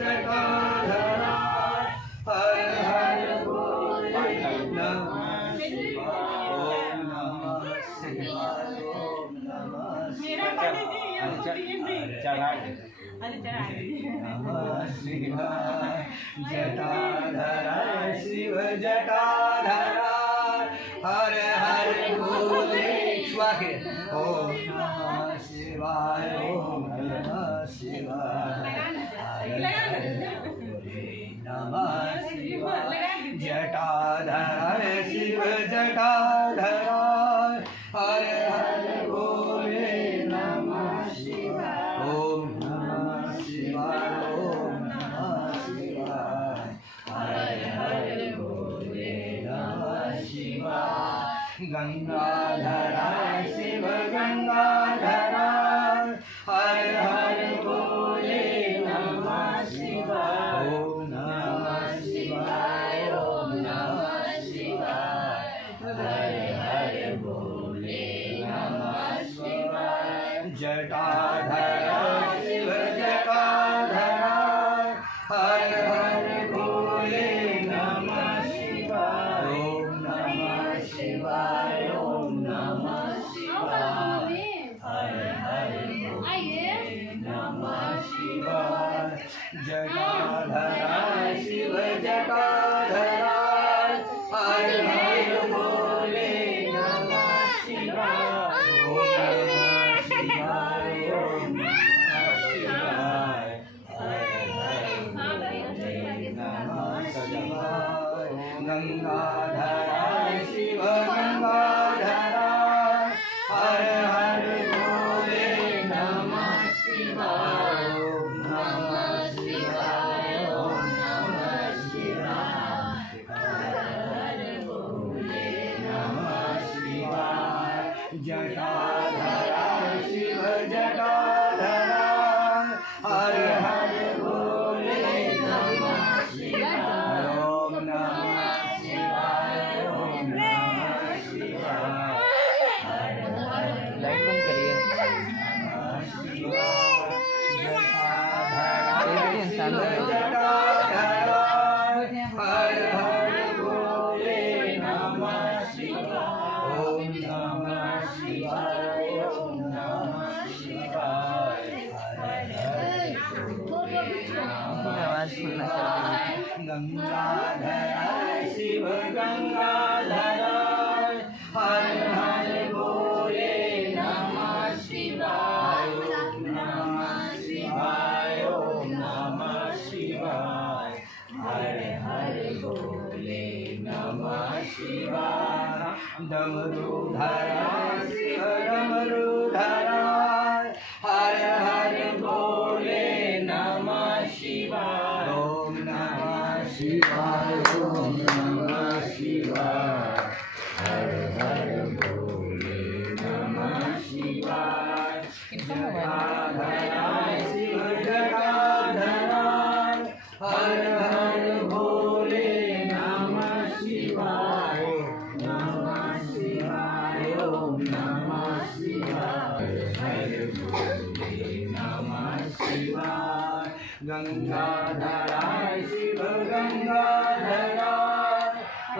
जटाधरा हर हर भोले नमः शिवाय ओम नमः शिवाय ओम नमः शिवाय नमः शिवाय जटाधरा शिव जटाधरा हर हर भोले स्वाहे ओम नमः शिवाय ओम नमः शिवाय हर हर भोले नमः शिवाय जटाधर शिव जटाधरा हर हर भोले नमः शिवाय ओम नमः शिवाय ओम नमः शिवाय हर हर भोले नमः शिवाय गंगाधरा शिव गंगाधरा हर हर भोले नमः शिवाय ओम नमः शिवाय ओम नमः शिवाय हर हर भोले नमः शिवाय जटाधरा शिव जटाधरा हर हर भोले नमः शिवाय ओम नमः शिवाय ओम नमः शिवाय हर हर भोले नमः शिवाय जटाधरा शिव जटाधरा हर हर भोले नमः शिवाय ओम नमः शिवाय ओम नमः शिवाय हर हर भोले नमः शिवाय गंगाधरा शिव गंगाधरा हर हर भोले नमः शिवाय ओम नमः शिवाय ओम नमः शिवाय हर हर भोले नमः शिवाय जटाधरा शिव जटाधरा हर हर भोले नमः शिवाय ओम नमः शिवाय ओम नमः शिवाय हर हर लाइट बंद करिए नमः शिवाय जटाधरा इंसान शिव जटाधरा हर हर भोले नमः शिवाय ओम नमः शिवाय ओम नमः शिवाय हर हर भोले नमः आवाज सुनना चाहिए गंगाधरा शिव गंगाधरा हर हर भोले नमः शिवाय ओम नमः शिवाय ओम नमः शिवाय हर हर भोले नमः शिवाय डमरूधरा शिव डमरूधरा हर हर भोले नमः शिवाय ओम नमः शिवाय ओम नमः शिवाय हर हर भोले नमः शिवाय जटाधरा शिव जटाधरा हर हर भोले नमः शिवाय नमः शिवाय ओम नमः शिवाय हर भोले नमः शिवाय गंगाधरा शिव गंगाधरा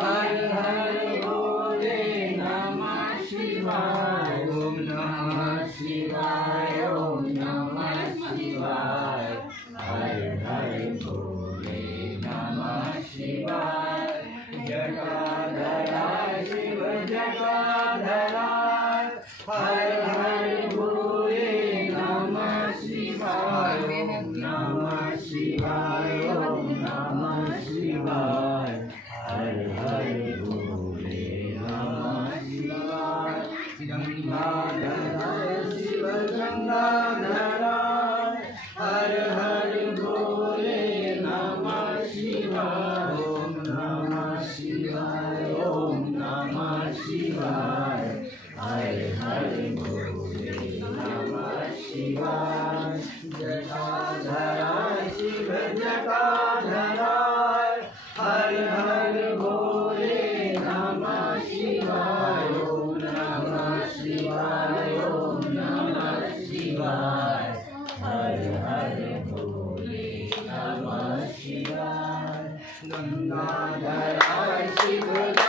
हर हर भोले नमः शिवाय ओम नमः शिवाय ओम नमः शिवाय हर हर भोले नमः शिवाय जटाधरा शिव जटाधरा हर हर भोले नमः शिवाय ओम नमः शिवाय ओम नमः शिवाय हर हर भोले नमः शिवाय गंगाधरा शिव गंगाधरा हर हर भोले नमः शिवाय ओम नमः शिवाय ओम नमः शिवाय हर हर भोले नमः शिवाय जटाधरा शिव जटाधरा हर हर भोले नमः शिवाय ओम नमः शिवाय ओम नमः शिवाय हर हर भोले नमः गंगाधराय शिव